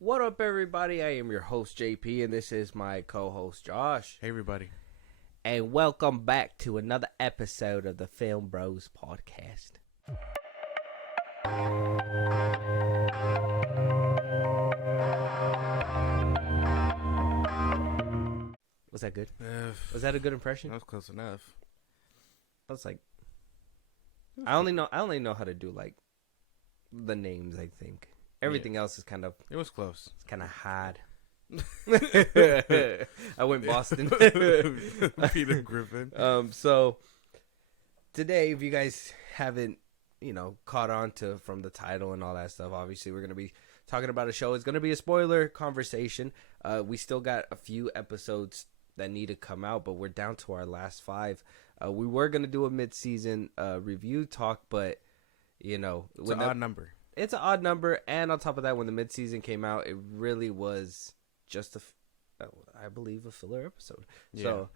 What up, everybody? I am your host, JP, and this is my co-host, Josh. Hey, everybody. And welcome back to another episode of the FIlmBros podcast. Was that good? Was that a good impression? That was close enough. I was like, I only know how to do like the names. I think everything else is kind of. It was close. It's kind of hard. I went Boston. Peter Griffin. So today, if you guys haven't, caught on to from the title and all that stuff, obviously we're gonna be talking about a show. It's gonna be a spoiler conversation. We still got a few episodes that need to come out, but we're down to our last 5. We were gonna do a mid-season review talk, but it's an odd number. It's an odd number, and on top of that, when the mid-season came out, it really was just I believe a filler episode. Yeah.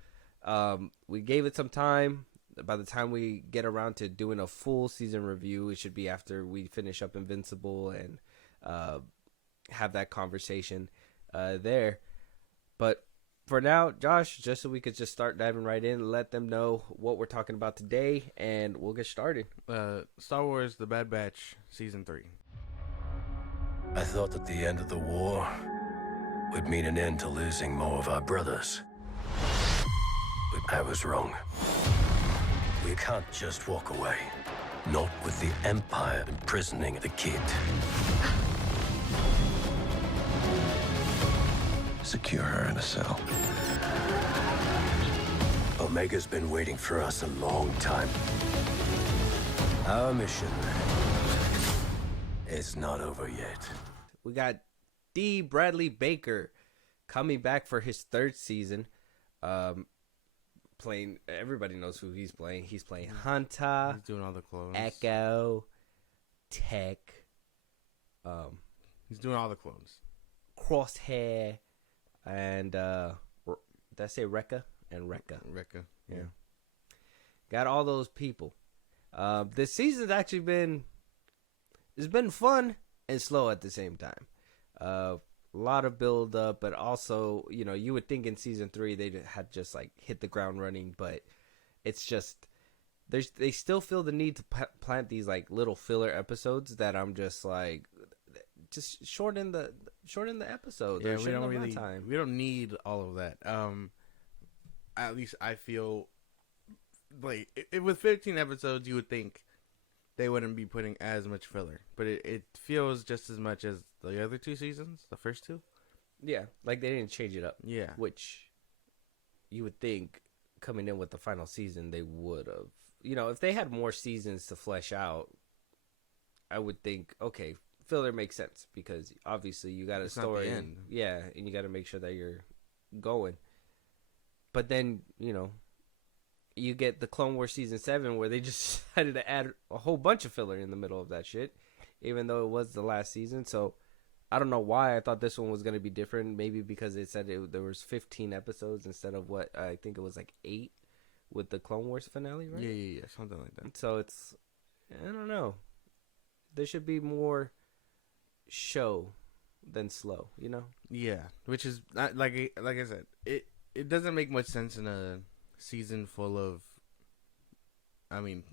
So we gave it some time. By the time we get around to doing a full season review, it should be after we finish up Invincible and have that conversation there. But for now, Josh, just so we could just start diving right in, let them know what we're talking about today, and we'll get started. Star Wars The Bad Batch Season 3. I thought that the end of the war would mean an end to losing more of our brothers. But I was wrong. We can't just walk away. Not with the Empire imprisoning the kid. Secure her in a cell. Omega's been waiting for us a long time. Our mission is not over yet. We got D. Bradley Baker coming back for his 3rd season. Playing, everybody knows who he's playing. He's playing Hunter. He's doing all the clones. Echo, Tech. He's doing all the clones. Crosshair, and did I say Rekka? And Rekka. Rekka. Yeah. Got all those people. This season's actually it's been fun and slow at the same time. A lot of build up, but also, you would think in season 3 they had just like hit the ground running, but it's just they still feel the need to plant these like little filler episodes that I'm just like, just shorten the episode. Yeah, we don't need all of that. At least I feel like with 15 episodes, you would think they wouldn't be putting as much filler, but it feels just as much as the other 2 seasons, the first 2. Yeah, like they didn't change it up. Yeah, which you would think coming in with the final season they would have. If they had more seasons to flesh out, I would think, okay, filler makes sense because obviously you got a story. Not the end. Yeah, and you got to make sure that you're going. But then, you get the Clone Wars Season 7 where they just decided to add a whole bunch of filler in the middle of that shit, even though it was the last season. So I don't know why I thought this one was going to be different. Maybe because it said there was 15 episodes instead of what I think it was like 8 with the Clone Wars finale, right? Yeah, something like that. So it's, I don't know. There should be more show than slow, Yeah, which is not, like I said, it doesn't make much sense in a season full of,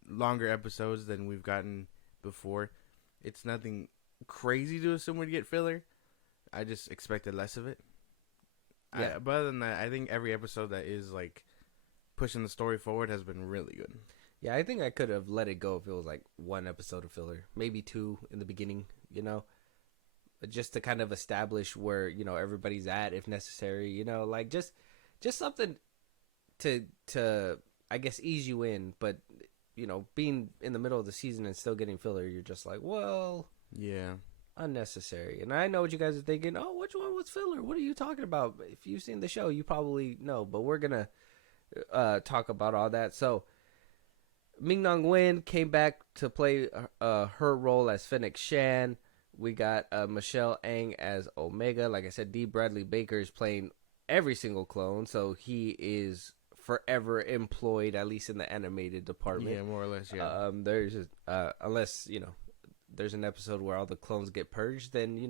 longer episodes than we've gotten before. It's nothing crazy to assume we'd get filler. I just expected less of it. Yeah. But other than that, I think every episode that is like pushing the story forward has been really good. Yeah, I think I could have let it go if it was like 1 episode of filler, maybe 2 in the beginning, just to kind of establish where, everybody's at if necessary, like just something to I guess ease you in. But being in the middle of the season and still getting filler, you're just like, well, yeah, unnecessary. And I know what you guys are thinking. Oh, which one was filler? What are you talking about? If you've seen the show, you probably know, but we're gonna talk about all that. So Ming-Na Wen came back to play her role as Fennec Shan. We got Michelle Ang as Omega. Like I said, D. Bradley Baker is playing every single clone, so he is forever employed, at least in the animated department. Yeah, more or less, yeah. There's unless, there's an episode where all the clones get purged, then,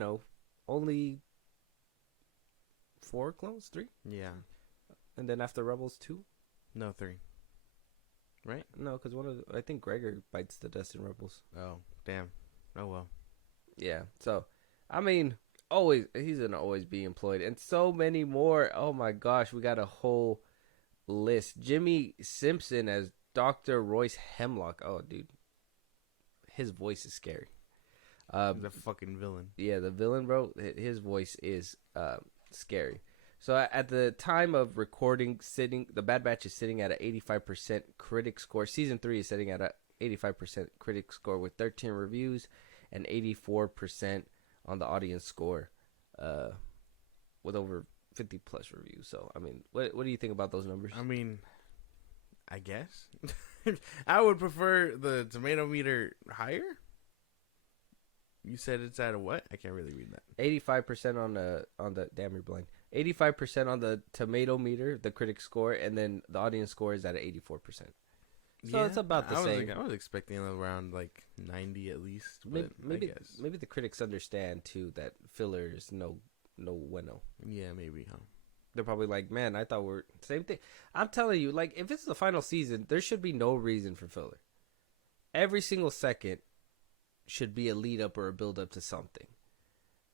only 4 clones, 3, Yeah. and then after Rebels 2. No, 3. Right? No, because I think Gregor bites the dust in Rebels. Oh, damn. Oh well. Yeah. So, I mean, he's gonna always be employed, and so many more. Oh my gosh, we got a whole list. Jimmy Simpson as Dr. Royce Hemlock. Oh, dude, his voice is scary. He's a fucking villain. Yeah, the villain, bro. His voice is scary. So at the time of recording, the Bad Batch is sitting at an 85% critic score. Season 3 is sitting at an 85% critic score with 13 reviews and 84% on the audience score, with over 50 plus reviews. So I mean, what do you think about those numbers? I mean, I guess I would prefer the tomato meter higher. You said it's at a what? I can't really read that. 85% on the damn, you're blind. 85% on the tomato meter, the critic score, and then the audience score is at 84%. So it's about the same. I was expecting around like 90 at least, but maybe I guess. maybe the critics understand too that filler is no bueno. Yeah, maybe, huh? They're probably like, man, I thought we're same thing. I'm telling you, like, if it's the final season, there should be no reason for filler. Every single second should be a lead up or a build up to something.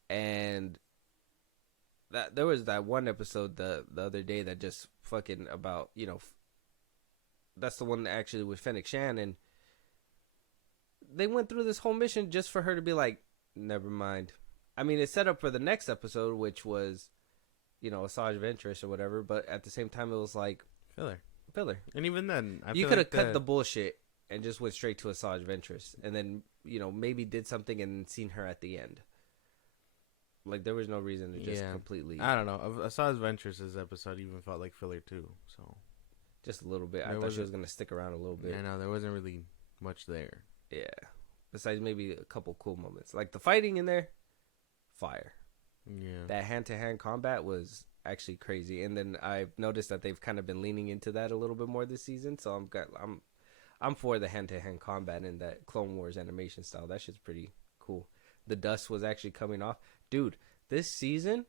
And that there was that one episode the other day that just fucking about, that's the one that actually with Fennec Shan, and they went through this whole mission just for her to be like, never mind. I mean, it's set up for the next episode, which was, Asajj Ventress or whatever, but at the same time, it was like filler. And even then, you could have cut the bullshit and just went straight to Asajj Ventress, and then maybe did something and seen her at the end. Like, there was no reason to just completely. I don't know. Asajj Ventress' episode even felt like filler too. So just a little bit. I thought she was gonna stick around a little bit. I know there wasn't really much there. Yeah. Besides maybe a couple cool moments, like the fighting in there, fire. Yeah. That hand-to-hand combat was actually crazy, and then I've noticed that they've kind of been leaning into that a little bit more this season. So I'm for the hand-to-hand combat in that Clone Wars animation style. That shit's pretty cool. The dust was actually coming off. Dude, this season,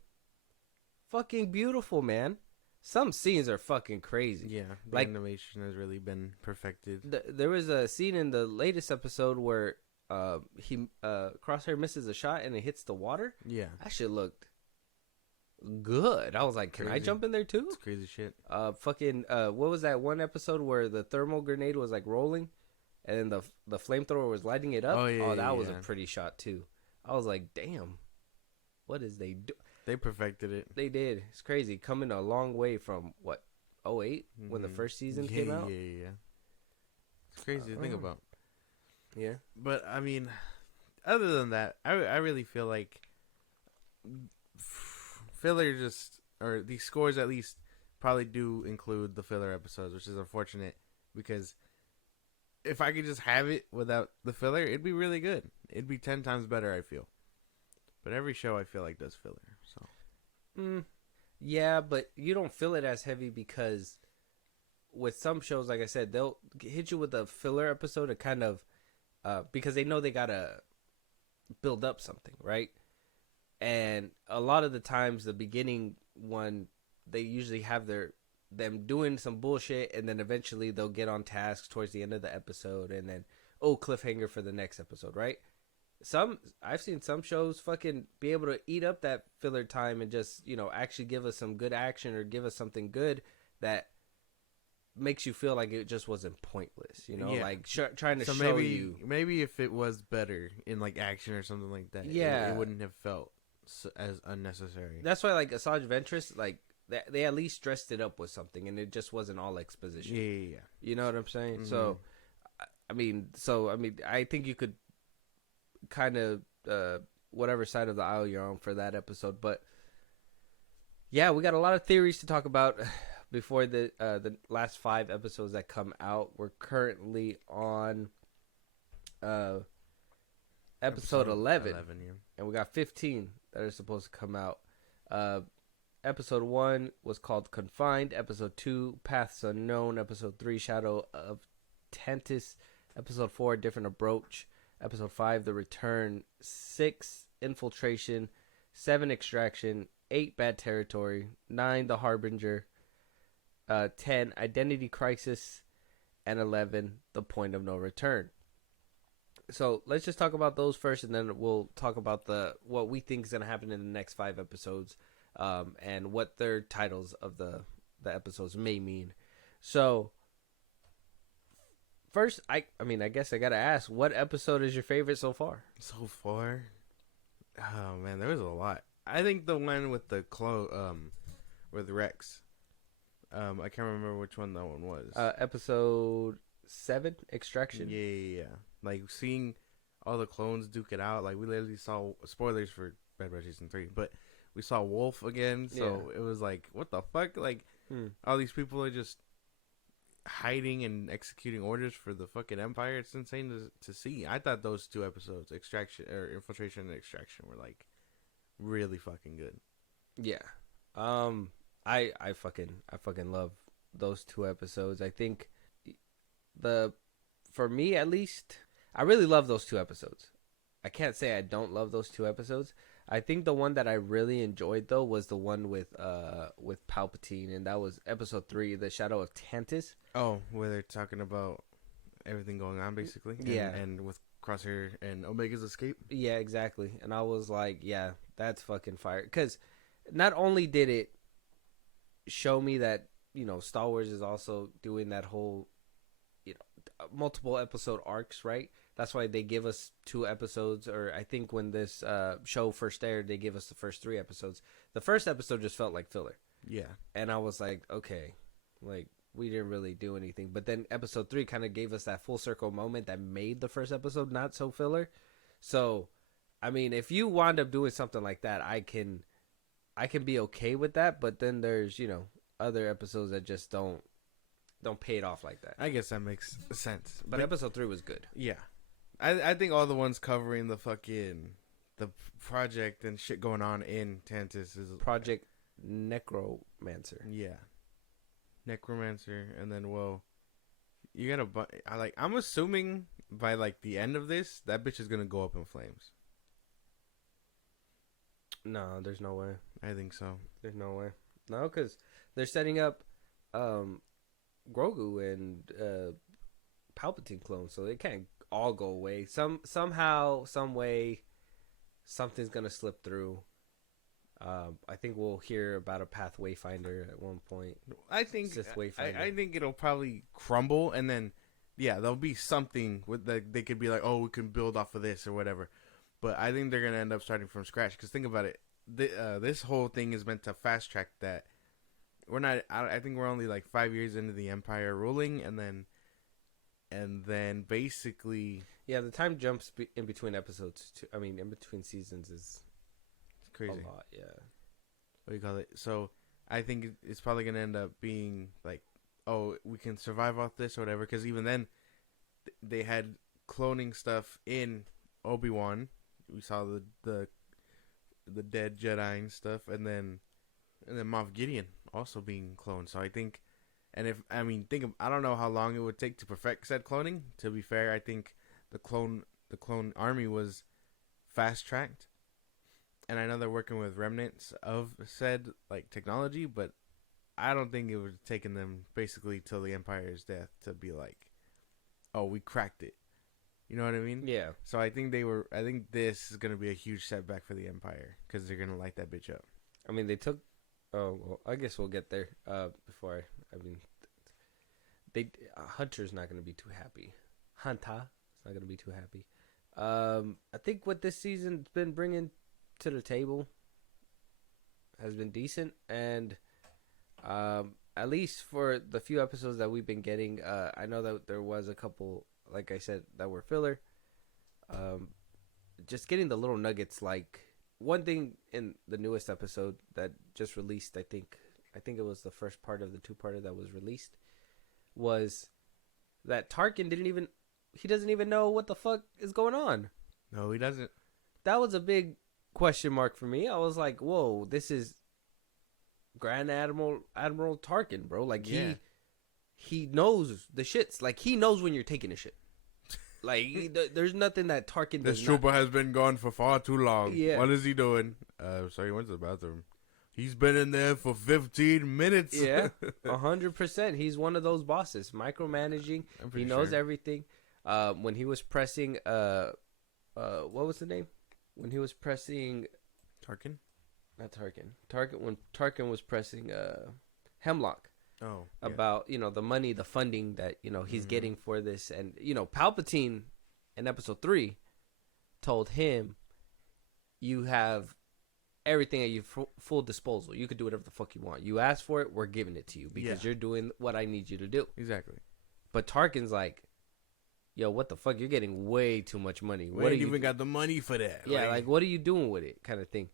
fucking beautiful, man. Some scenes are fucking crazy. Yeah, the animation has really been perfected. There was a scene in the latest episode where Crosshair misses a shot and it hits the water. Yeah. That shit looked good. I was like, can I jump in there too? It's crazy shit. What was that one episode where the thermal grenade was like rolling and then the flamethrower was lighting it up? That was a pretty shot too. I was like, damn. What is they do? They perfected it. They did. It's crazy. Coming a long way from, 2008 when the first season came out? Yeah. It's crazy to think about. Yeah. But, I mean, other than that, I really feel like filler or these scores at least, probably do include the filler episodes, which is unfortunate because if I could just have it without the filler, it'd be really good. It'd be 10 times better, I feel. But every show I feel like does filler, so. Yeah, but you don't feel it as heavy because with some shows, like I said, they'll hit you with a filler episode to kind of, because they know they gotta build up something, right? And a lot of the times, the beginning one, they usually have them doing some bullshit, and then eventually they'll get on task towards the end of the episode, and then cliffhanger for the next episode, right? I've seen some shows fucking be able to eat up that filler time and just, actually give us some good action or give us something good that makes you feel like it just wasn't pointless, like trying to show you. Maybe if it was better in like action or something like that, it wouldn't have felt as unnecessary. That's why like Asajj Ventress, like they at least dressed it up with something and it just wasn't all exposition. Yeah. You know what I'm saying? Mm-hmm. So I think you could kind of whatever side of the aisle you're on for that episode, but yeah, we got a lot of theories to talk about before the last 5 episodes that come out. We're currently on episode 11 yeah. And we got 15 that are supposed to come out. Episode 1 was called Confined, episode 2 Paths Unknown, episode 3 Shadow of Tentis, episode 4 Different Approach, episode 5 The Return, 6 Infiltration, 7 Extraction, 8 Bad Territory, 9 The Harbinger, 10 Identity Crisis, and 11 The Point of No Return. So let's just talk about those first, and then we'll talk about what we think is going to happen in the next 5 episodes, and what their titles of the episodes may mean. So first, I guess I got to ask, what episode is your favorite so far? So far? Oh, man, there was a lot. I think the one with the with Rex. I can't remember which one that one was. Episode 7, Extraction. Yeah. Like, seeing all the clones duke it out. Like, we literally saw, spoilers for Bad Batch Season 3, but we saw Wolf again, so it was like, what the fuck? Like, all these people are just hiding and executing orders for the fucking Empire. It's insane to see. I thought those 2 episodes, Infiltration and Extraction, were, like, really fucking good. Yeah. I fucking love those 2 episodes. I think for me at least, I really love those 2 episodes. I can't say I don't love those 2 episodes. I think the one that I really enjoyed though was the one with Palpatine, and that was episode 3, The Shadow of Tantus. Oh, where they're talking about everything going on basically. And with Crosshair and Omega's escape. Yeah, exactly. And I was like, yeah, that's fucking fire. Because not only did it show me that, Star Wars is also doing that whole, multiple episode arcs, right? That's why they give us 2 episodes, or I think when this show first aired, they give us the first 3 episodes. The first episode just felt like filler. Yeah. And I was like, okay, like, we didn't really do anything. But then episode 3 kind of gave us that full circle moment that made the first episode not so filler. So, I mean, if you wind up doing something like that, I can be okay with that. But then there's, other episodes that just don't pay it off like that. I guess that makes sense. But episode 3 was good. Yeah. I think all the ones covering the project and shit going on in Tantus is Project Necromancer. Yeah. Necromancer, and then you gotta I'm assuming by like the end of this, that bitch is gonna go up in flames. No, there's no way. I think so. There's no way. No, because they're setting up Grogu and Palpatine clones, so they can't all go away. Somehow, some way, something's gonna slip through. I think we'll hear about a Path Wayfinder at one point. I think Sith Wayfinder. I think it'll probably crumble, and then there'll be something with that they could be like, oh, we can build off of this or whatever. But I think they're gonna end up starting from scratch, because think about it. This whole thing is meant to fast track that. We're not. I think we're only like 5 years into the Empire ruling, and then basically, the time jumps in between episodes. In between seasons is crazy. A lot, yeah. What do you call it? So I think it's probably gonna end up being like, oh, we can survive off this or whatever. Because even then, they had cloning stuff in Obi-Wan. We saw the dead Jedi and stuff, and then Moff Gideon also being cloned. So I think, and I don't know how long it would take to perfect said cloning. To be fair, I think the clone army was fast tracked, and I know they're working with remnants of said like technology, but I don't think it would have taken them basically till the Empire's death to be like, oh, we cracked it. You know what I mean? Yeah. So I think this is gonna be a huge setback for the Empire, because they're gonna light that bitch up. They took. Oh, well, I guess we'll get there. Before Hunter's not gonna be too happy. Hunter is not gonna be too happy. I think what this season's been bringing to the table has been decent, and at least for the few episodes that we've been getting, I know that there was a couple, like I said, that were filler. Just getting the little nuggets, like one thing in the newest episode that just released, I think it was the first part of the 2-parter that was released, was that Tarkin doesn't even know what the fuck is going on. No, he doesn't. That was a big question mark for me. I was like, whoa, this is Grand Admiral Tarkin, bro. Like, he knows the shits. Like, he knows when you're taking a shit. Like, there's nothing that Tarkin This does trooper has been gone for far too long. Yeah. What is he doing? Sorry, he went to the bathroom. He's been in there for 15 minutes. Yeah, 100%. He's one of those bosses, micromanaging. He knows everything. When he was pressing, what was the name? When he was pressing, Tarkin? not Tarkin. When Tarkin was pressing, Hemlock. Oh, about the money, the funding that he's getting for this, and Palpatine in Episode 3 told him, "You have everything at your full disposal. You could do whatever the fuck you want. You ask for it, we're giving it to you because you're doing what I need you to do." Exactly. But Tarkin's like, "Yo, what the fuck? You're getting way too much money. We ain't even got the money for that." Yeah, like what are you doing with it, kind of thing.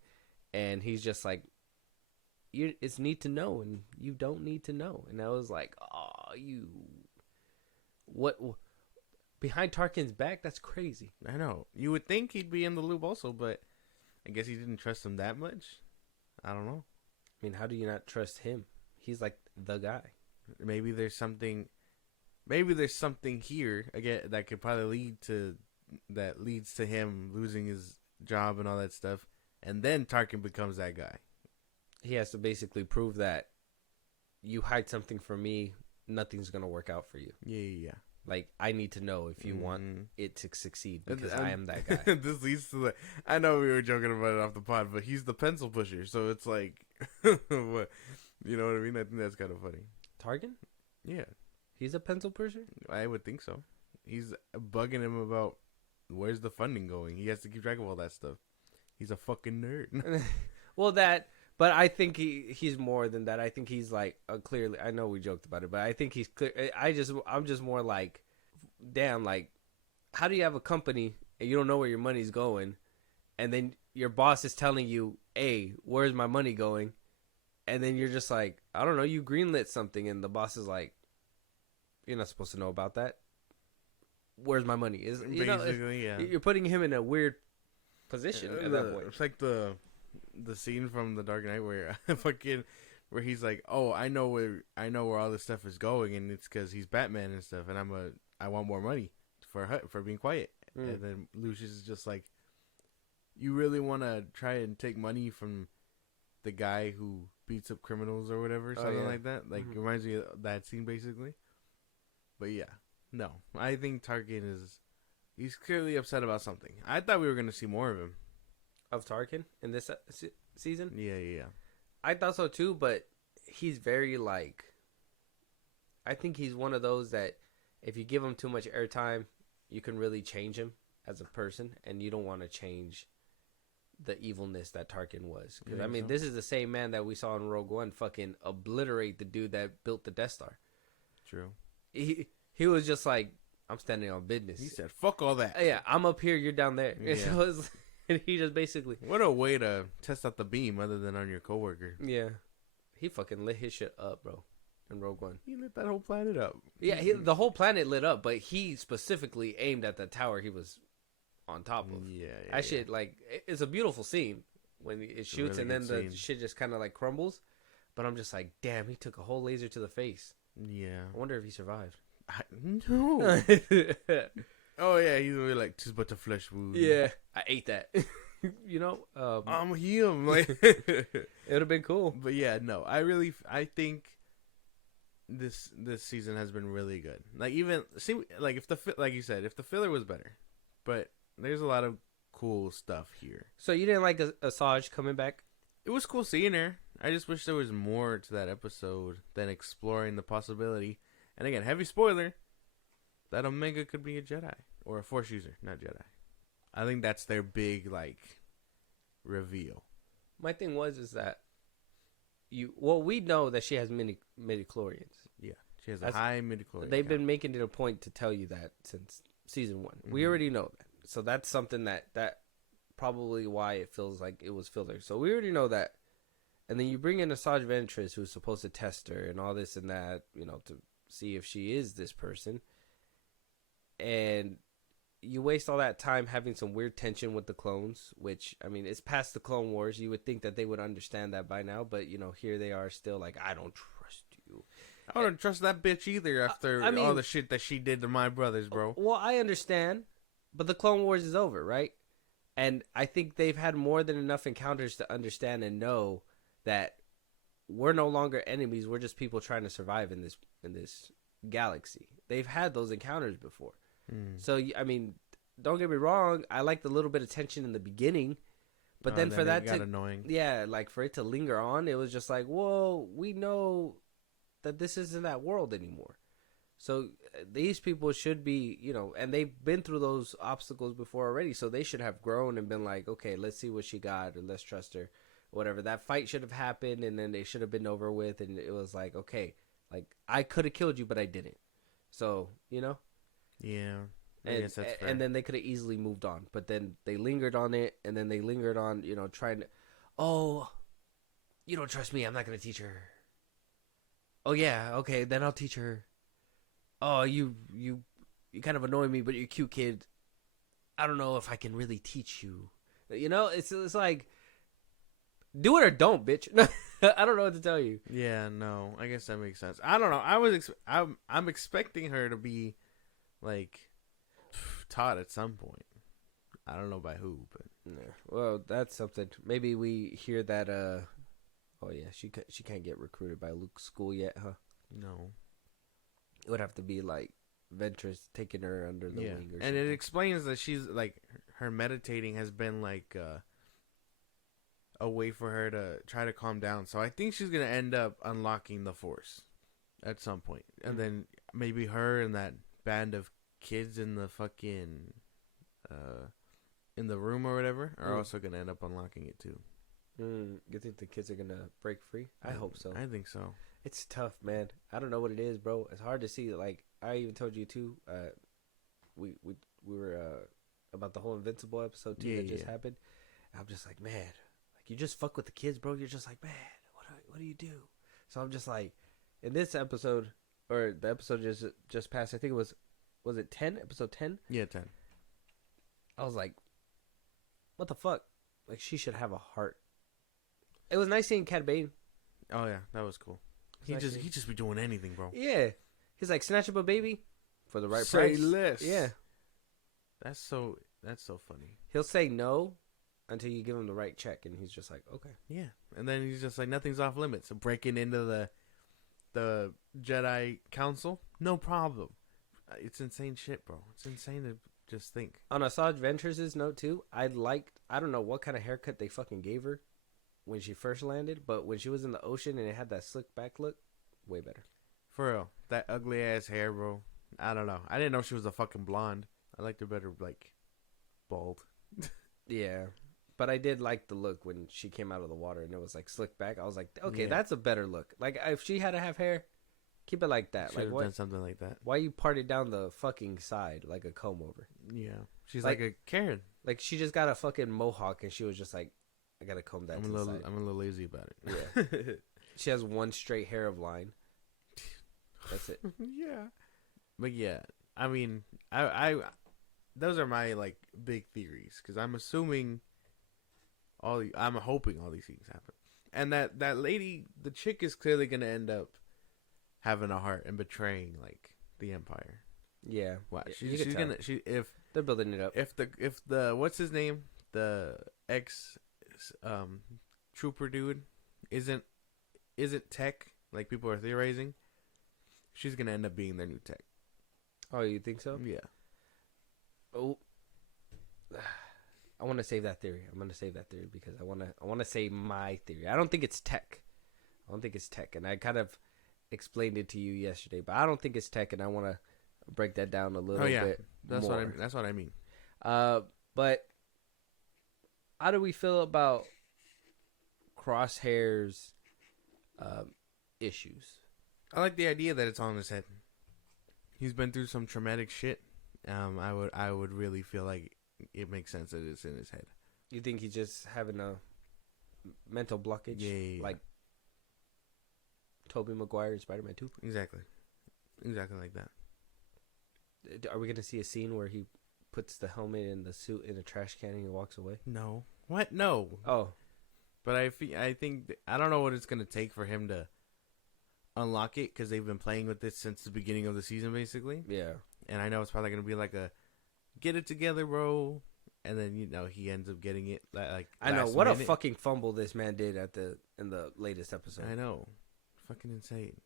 And he's just like, it's need to know, and you don't need to know. And I was like, oh, what behind Tarkin's back? That's crazy. I know. You would think he'd be in the loop also, but I guess he didn't trust him that much. I don't know. I mean, how do you not trust him? He's like the guy. Maybe there's something here again that could probably leads to him losing his job and all that stuff, and then Tarkin becomes that guy. He has to basically prove that you hide something from me, nothing's gonna work out for you. Yeah. Like, I need to know if you want it to succeed because I am that guy. This leads to I know we were joking about it off the pod, but he's the pencil pusher, so it's like, what, you know what I mean? I think that's kind of funny. Tarkin? Yeah. He's a pencil pusher? I would think so. He's bugging him about where's the funding going. He has to keep track of all that stuff. He's a fucking nerd. Well, but I think he's more than that. I think he's like clearly. I know we joked about it, but I think he's clear. I'm just more like, damn, like, how do you have a company and you don't know where your money's going, and then your boss is telling you, "Hey, where's my money going?" And then you're just like, I don't know, you greenlit something, and the boss is like, "You're not supposed to know about that. Where's my money?" Basically, yeah. You're putting him in a weird position at that point. It's like the scene from The Dark Knight where where he's like, "Oh, I know where all this stuff is going, and it's because he's Batman and stuff, and I want more money for being quiet." And then Lucius is just like, "You really want to try and take money from the guy who beats up criminals or whatever, something like that?" Like, it reminds me of that scene basically. But yeah, no, I think Tarkin he's clearly upset about something. I thought we were gonna see more of him. Of Tarkin in this season? Yeah. I thought so too, but he's very like, I think he's one of those that if you give him too much airtime, you can really change him as a person, and you don't want to change the evilness that Tarkin was. Because I mean, this is the same man that we saw in Rogue One fucking obliterate the dude that built the Death Star. True. He was just like, I'm standing on business. He said, "Fuck all that." Yeah, I'm up here, you're down there. Yeah. So and he just basically... What a way to test out the beam other than on your coworker. Yeah. He fucking lit his shit up, bro, in Rogue One. He lit that whole planet up. Yeah, the whole planet lit up, but he specifically aimed at the tower he was on top of. Yeah. That shit, like, it's a beautiful scene when it shoots really and then the scene. shit just kind of, like, crumbles. But I'm just like, damn, he took a whole laser to the face. Yeah. I wonder if he survived. No. Oh, yeah, he's really like, "'Tis but a flesh wound." Yeah, I ate that. I'm him. Like, it would have been cool. But yeah, no, I think this season has been really good. Like, even like like you said, if the filler was better, but there's a lot of cool stuff here. So you didn't like Asajj coming back? It was cool seeing her. I just wish there was more to that episode than exploring the possibility. And again, heavy spoiler, that Omega could be a Jedi or a Force user, not Jedi. I think that's their big, like, reveal. My thing is that we know that she has midichlorians. Yeah, she has a high midichlorian. They've been making it a point to tell you that since season 1. We already know that. So that's something that probably why it feels like it was filler. So we already know that. And then you bring in Asajj Ventress, who's supposed to test her and all this and that, to see if she is this person. And you waste all that time having some weird tension with the clones, which, I mean, it's past the Clone Wars. You would think that they would understand that by now, but, here they are still like, I don't trust you. I wouldn't trust that bitch either after all the shit that she did to my brothers, bro. Well, I understand, but the Clone Wars is over, right? And I think they've had more than enough encounters to understand and know that we're no longer enemies. We're just people trying to survive in this galaxy. They've had those encounters before. So, I mean, don't get me wrong. I liked the little bit of tension in the beginning. But then for that to... annoying. Yeah, like for it to linger on, it was just like, whoa, we know that this isn't that world anymore. So these people should be, you know, and they've been through those obstacles before already. So they should have grown and been like, okay, let's see what she got and let's trust her. Whatever. That fight should have happened and then they should have been over with. And it was like, okay, like I could have killed you, but I didn't. So, you know? Yeah. And, yes, that's fair. And then they could have easily moved on. But then they lingered on it. And then they lingered on, you know, trying to, oh, you don't trust me. I'm not going to teach her. Oh, yeah. Okay. Then I'll teach her. Oh, you kind of annoy me, but you're a cute kid. I don't know if I can really teach you. You know, it's like, do it or don't, bitch. I don't know what to tell you. Yeah, no. I guess that makes sense. I don't know. I'm expecting her to be, like, taught at some point. I don't know by who, but yeah. Well, that's something. Maybe we hear that. Oh yeah, she can't get recruited by Luke's school yet, huh? No. It would have to be like Ventress taking her under the wing, or and something. it explains that she's like her meditating has been like a way for her to try to calm down. So I think she's gonna end up unlocking the Force at some point, and then maybe her and that band of kids in the fucking in the room or whatever are also gonna end up unlocking it too. You think the kids are gonna break free? I hope so. I think so. It's tough, man. I don't know what it is, bro. It's hard to see. Like I even told you too. We were about the whole Invincible episode too that just happened. I'm just like, man, like you just fuck with the kids, bro. You're just like, man, what do you do? So I'm just like, in this episode or the episode just passed. I think it was it 10? Episode 10? Yeah, 10. I was like, what the fuck? Like she should have a heart. It was nice seeing Cad Bane. Oh yeah, that was cool. He just be doing anything, bro. Yeah, he's like snatch up a baby for the right Say price. less. Yeah, that's so funny. He'll say no until you give him the right check, and he's just like, okay. Yeah, and then he's just like, nothing's off limits. So breaking into the Jedi Council, no problem. It's insane shit, bro. It's insane to just think. On Asajj Ventress' note too, I don't know what kind of haircut they fucking gave her when she first landed, but when she was in the ocean and it had that slick back look, way better. For real, that ugly ass hair, bro. I don't know. I didn't know she was a fucking blonde. I liked her better, like, bald. Yeah, but I did like the look when she came out of the water and it was like slick back. I was like, okay, that's a better look. Like if she had to have hair, keep it like that. Should like have done something like that. Why you part it down the fucking side like a comb over? Yeah, she's like a Karen. Like she just got a fucking mohawk and she was just like, I gotta comb that. I'm a little lazy about it. Yeah, she has one straight hair of line. That's it. Yeah, but yeah, I mean, I those are my like big theories because I'm assuming I'm hoping all these things happen, and that lady, the chick, is clearly gonna end up having a heart and betraying like the Empire. Yeah, wow. She's gonna if they're building it up. If the what's his name, the ex trooper dude isn't tech like people are theorizing, she's gonna end up being their new tech. Oh, you think so? Yeah. Oh, I want to save that theory. I'm gonna save that theory because I want to say my theory. I don't think it's tech. And I kind of explained it to you yesterday, but I don't think it's tech, and I want to break that down a little bit. That's more. That's what I mean. But how do we feel about Crosshair's issues? I like the idea that it's on his head. He's been through some traumatic shit. I would really feel like it makes sense that it's in his head. You think he's just having a mental blockage? Yeah. Like Tobey Maguire in Spider-Man 2? Exactly like that. Are we going to see a scene where he puts the helmet and the suit in a trash can and he walks away? No. What? No. Oh. But I think I don't know what it's going to take for him to unlock it because they've been playing with this since the beginning of the season, basically. Yeah. And I know it's probably gonna be like a get it together, bro. And then he ends up getting it like. I know what a fucking fumble this man did in the latest episode. I know, fucking insane.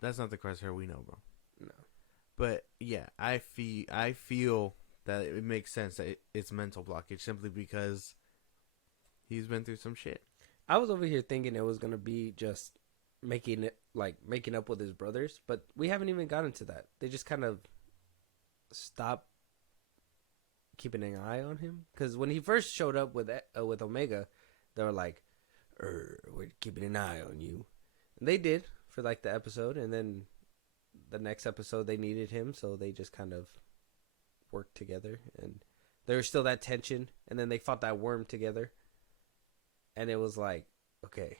That's not the Crosshair we know, bro. No. But yeah, I feel that it makes sense that it's mental blockage simply because he's been through some shit. I was over here thinking it was gonna be just making up with his brothers, but we haven't even gotten to that. They just kind of stopped keeping an eye on him because when he first showed up with Omega, they were like, "We're keeping an eye on you." And they did for like the episode, and then the next episode they needed him, so they just kind of worked together, and there was still that tension. And then they fought that worm together, and it was like, okay,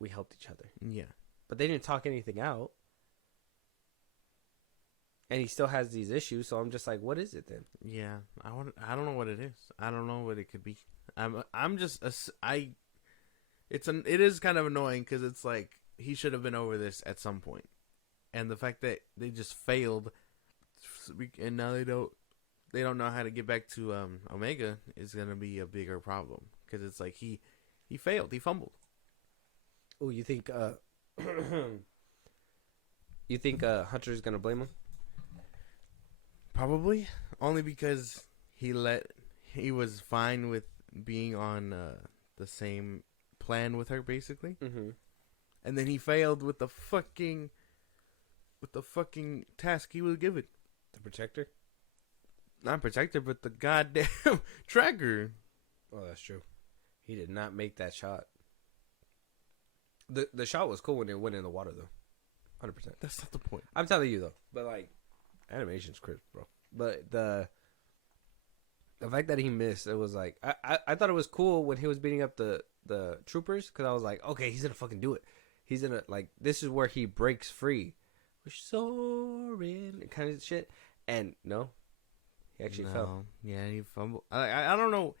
we helped each other. Yeah, but they didn't talk anything out. And he still has these issues, so I'm just like, what is it then? Yeah, I don't know what it is. I don't know what it could be. It is kind of annoying because it's like he should have been over this at some point, and the fact that they just failed, and now they don't know how to get back to Omega is gonna be a bigger problem because it's like he failed, he fumbled. Oh, you think Hunter's gonna blame him? Probably only because he was fine with being on the same plan with her, basically, and then he failed with the fucking task he was given. The protector, not protector, but the goddamn tracker. Oh, that's true. He did not make that shot. The shot was cool when it went in the water, though. 100%. That's not the point. I'm telling you though, but like. Animation's crisp, bro. But the fact that he missed, it was like I thought it was cool when he was beating up the troopers because I was like, okay, he's gonna fucking do it. He's gonna like this is where he breaks free, we're soaring kind of shit. And no, he actually fell. Yeah, he fumbled. I don't know.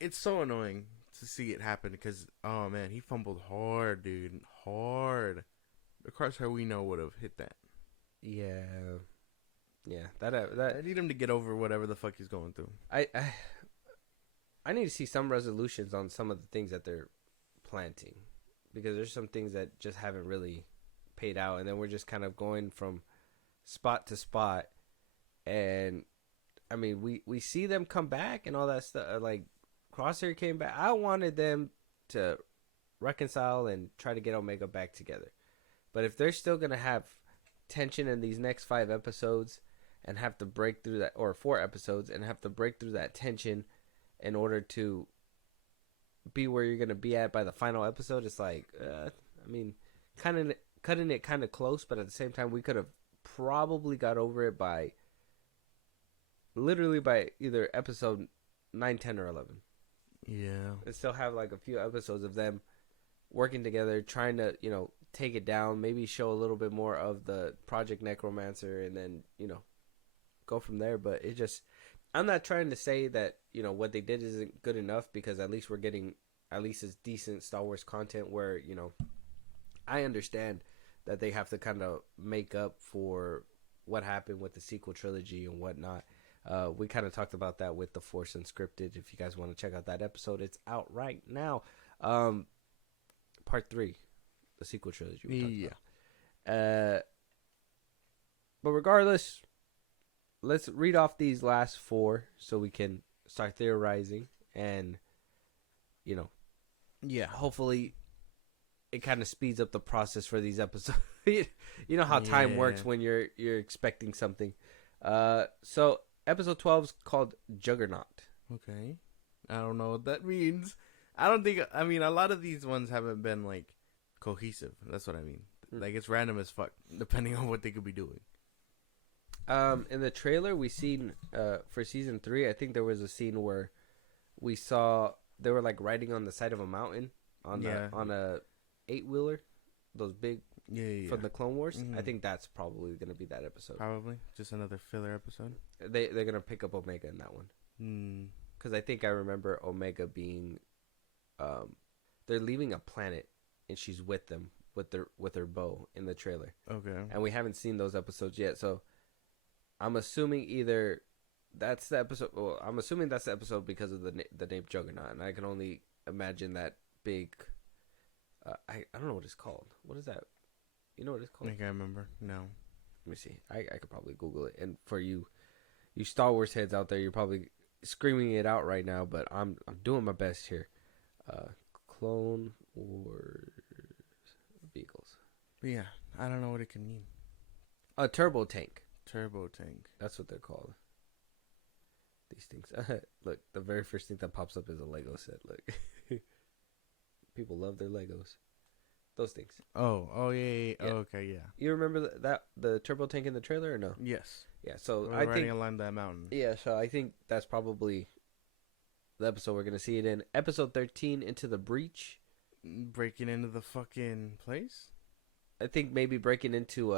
It's so annoying to see it happen because oh man, he fumbled hard, dude, hard. The Crosshair we know would have hit that. Yeah. Yeah, that I need him to get over whatever the fuck he's going through. I need to see some resolutions on some of the things that they're planting because there's some things that just haven't really paid out, and then we're just kind of going from spot to spot. And I mean, we see them come back and all that stuff. Like Crosshair came back. I wanted them to reconcile and try to get Omega back together, but if they're still gonna have tension in these next 5 episodes. And have to break through that, or 4 episodes, and have to break through that tension in order to be where you're gonna be at by the final episode. It's like, I mean, kind of cutting it kind of close, but at the same time, we could have probably got over it by either episode 9, 10, or 11. Yeah, and still have like a few episodes of them working together, trying to take it down. Maybe show a little bit more of the Project Necromancer, and then go from there. But it just, I'm not trying to say that what they did isn't good enough, because at least we're getting at least as decent Star Wars content where I understand that they have to kind of make up for what happened with the sequel trilogy and whatnot. We kind of talked about that with The Force Unscripted. If you guys want to check out that episode, it's out right now. Part 3, the sequel trilogy. But regardless, let's read off these last 4 so we can start theorizing, and hopefully it kind of speeds up the process for these episodes. You know how time works when you're expecting something. So episode 12 is called Juggernaut. Okay, I don't know what that means. I mean a lot of these ones haven't been like cohesive. That's what I mean. Like it's random as fuck depending on what they could be doing. In the trailer we seen for season 3, I think there was a scene where we saw they were like riding on the side of a mountain on a 8-wheeler, those big from the Clone Wars. I think that's probably gonna be that episode. Probably just another filler episode. They're gonna pick up Omega in that one. Because I think I remember Omega being, they're leaving a planet and she's with them with her bow in the trailer, Okay. and we haven't seen those episodes yet. So I'm assuming either that's the episode. Well, I'm assuming that's the episode because of the name Juggernaut, and I can only imagine that big. I don't know what it's called. What is that? You know what it's I called? think I remember. No. Let me see. I could probably Google it. And for you Star Wars heads out there, you're probably screaming it out right now, but I'm doing my best here. Clone Wars vehicles. But yeah, I don't know what it can mean. A turbo tank. Turbo tank. That's what they're called. These things. Look, the very first thing that pops up is a Lego set. Look. People love their Legos. Those things. Oh, yeah. Yeah. Oh, okay, yeah. You remember the turbo tank in the trailer or no? Yes. Yeah, so We're I riding think along that mountain. yeah, so I think that's probably the episode we're gonna see it in. Episode 13, Into the Breach. Breaking into the fucking place? I think maybe breaking into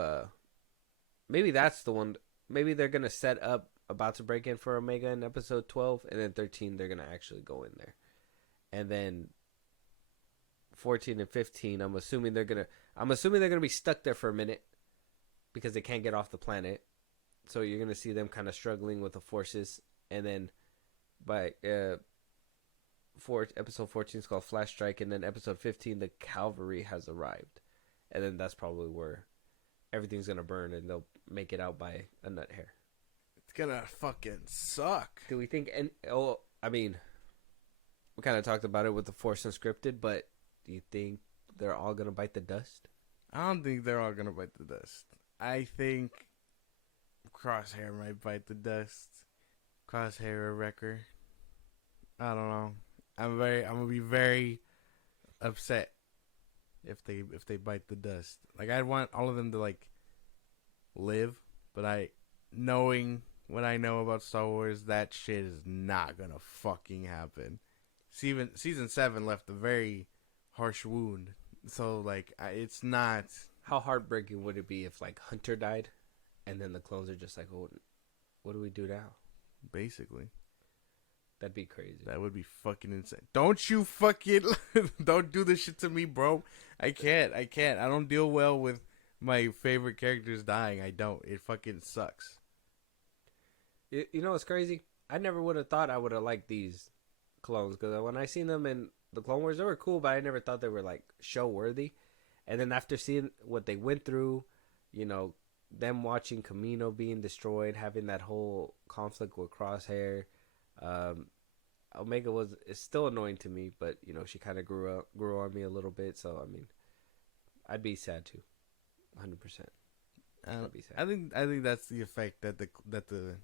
maybe that's the one. Maybe they're gonna set up about to break in for Omega in episode 12, and then 13 they're gonna actually go in there, and then 14 and 15. I'm assuming they're gonna be stuck there for a minute because they can't get off the planet. So you're gonna see them kind of struggling with the forces, and then by episode 14 is called Flash Strike, and then episode 15 the cavalry has arrived, and then that's probably where everything's gonna burn and they'll make it out by a nut hair. It's gonna fucking suck. Do we think? And I mean, we kind of talked about it with the Force Unscripted, but do you think they're all gonna bite the dust? I don't think they're all gonna bite the dust. I think Crosshair might bite the dust. Crosshair or Wrecker. I don't know. I'm gonna be very upset if they bite the dust. Like, I'd want all of them to like live, but knowing what I know about Star Wars, that shit is not gonna fucking happen. Season 7 left a very harsh wound, so like it's not. How heartbreaking would it be if like Hunter died, and then the clones are just like, "Oh, what do we do now?" Basically, that'd be crazy. That would be fucking insane. Don't you fucking don't do this shit to me, bro. I can't. I don't deal well with my favorite characters dying. I don't. It fucking sucks. You know what's crazy? I never would have thought I would have liked these clones, because when I seen them in the Clone Wars, they were cool, but I never thought they were like show worthy. And then after seeing what they went through, you know, them watching Kamino being destroyed, having that whole conflict with Crosshair, Omega is still annoying to me, but you know, she kind of grew on me a little bit. So I mean, I'd be sad too, 100%. I'd be sad. I think that's the effect that the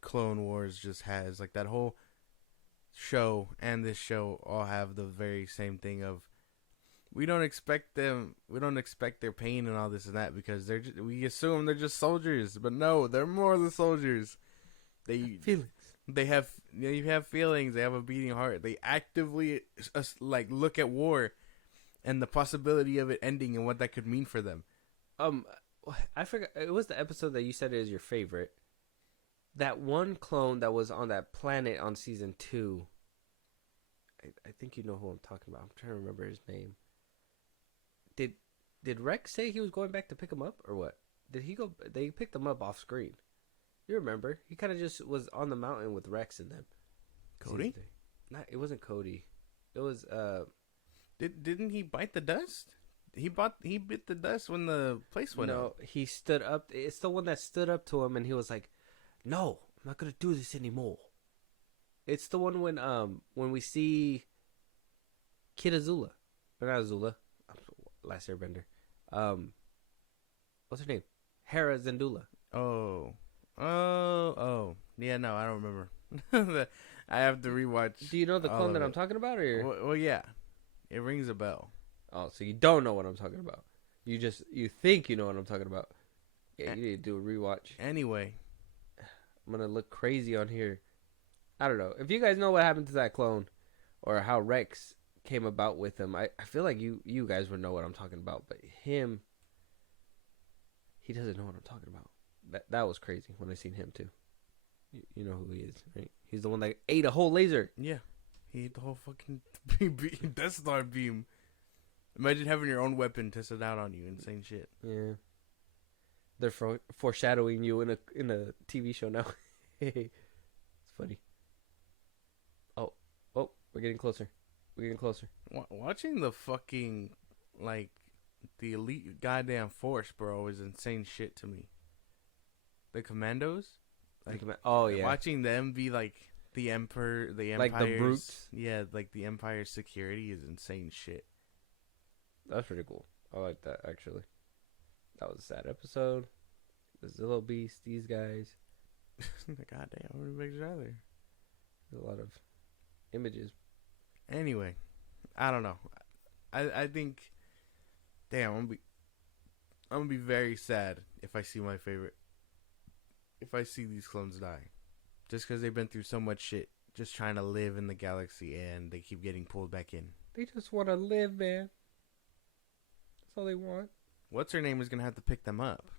Clone Wars just has. Like, that whole show and this show all have the very same thing of, we don't expect their pain and all this and that, because we assume they're just soldiers, but no, they're more than soldiers. Feelings. They have feelings. They have a beating heart. They actively like look at war and the possibility of it ending and what that could mean for them. I forgot, it was the episode that you said is your favorite. That one clone that was on that planet on season 2. I think you know who I'm talking about. I'm trying to remember his name. Did Rex say he was going back to pick him up, or what? Did he go? They picked him up off screen. You remember? He kind of just was on the mountain with Rex and them. Cody? It wasn't Cody. It was Didn't he bite the dust? He bit the dust when the place went up. No, he stood up. It's the one that stood up to him and he was like, "No, I'm not gonna do this anymore." It's the one when we see Kid Azula, or not Azula, Last Airbender. What's her name? Hera Syndulla. Oh, yeah. No, I don't remember. I have to rewatch. Do you know the clone that I'm talking about, or? Well, yeah, it rings a bell. Oh, so you don't know what I'm talking about. You think you know what I'm talking about. Yeah, you need to do a rewatch. Anyway, I'm gonna look crazy on here. I don't know. If you guys know what happened to that clone, or how Rex came about with him, I feel like you guys would know what I'm talking about. But him, he doesn't know what I'm talking about. That was crazy when I seen him too. You know who he is, right? He's the one that ate a whole laser. Yeah, he ate the whole fucking Death Star beam. Imagine having your own weapon tested out on you. Insane shit. Yeah. They're foreshadowing you in a TV show now. It's funny. Oh, we're getting closer. Watching the fucking, like, the elite goddamn force, bro, is insane shit to me. The commandos? Like, yeah. Watching them be, like, the emperor, the like empire's... the brutes? Yeah, like, the empire's security is insane shit. That's pretty cool. I like that, actually. That was a sad episode. The Zillow Beast, these guys. Goddamn, what would make rather? There's a lot of images. Anyway, I don't know. I think, damn, I'm gonna be very sad if I see these clones die, just because they've been through so much shit, just trying to live in the galaxy, and they keep getting pulled back in. They just want to live, man. That's all they want. What's her name is gonna have to pick them up.